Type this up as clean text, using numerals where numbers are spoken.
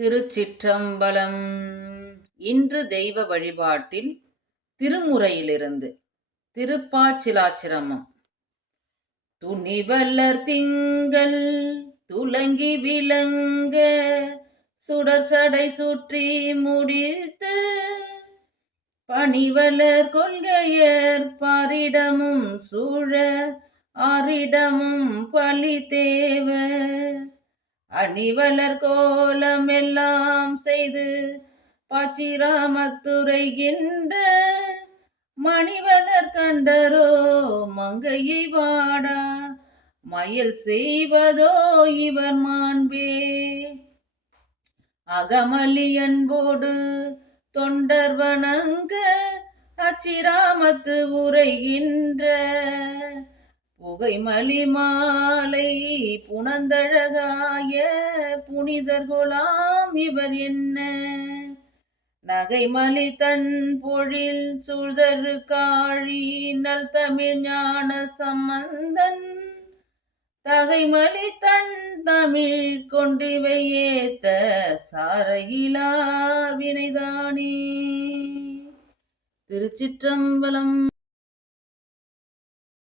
திருச்சிற்றம்பலம். இன்று தெய்வ வழிபாட்டில் திருமுறையிலிருந்து திருப்பாச்சிலாச்சிரமம். துணிவல்லர் திங்கள் துலங்கி விளங்க சுடர்சடை சுற்றி முடித்து பணிவலர் கொள்கையர் பாரிடமும் சூழ ஆரிடமும் பலி தேவ அணிவலர் கோலம் எல்லாம் செய்து பாச்சிராமத்துரைகின்ற மணிவலர் கண்டரோ மங்கையை வாடா மயல் செய்வதோ இவர் மாண்பே. அகமலி அன்போடு தொண்டர் வணங்க அச்சிராமத்து உரைகின்ற புகைமலி மாலை புனந்தழகாய புனிதர்கொலாம் இவர் என்ன நகைமலி தன் பொழில் சூழ்தரு காழி நல் தமிழ் ஞான சம்பந்தன் தகைமலி தன் தமிழ் கொண்டிவை ஏத்த சாரகிலார் வினைதானே. திருச்சிற்றம்பலம்.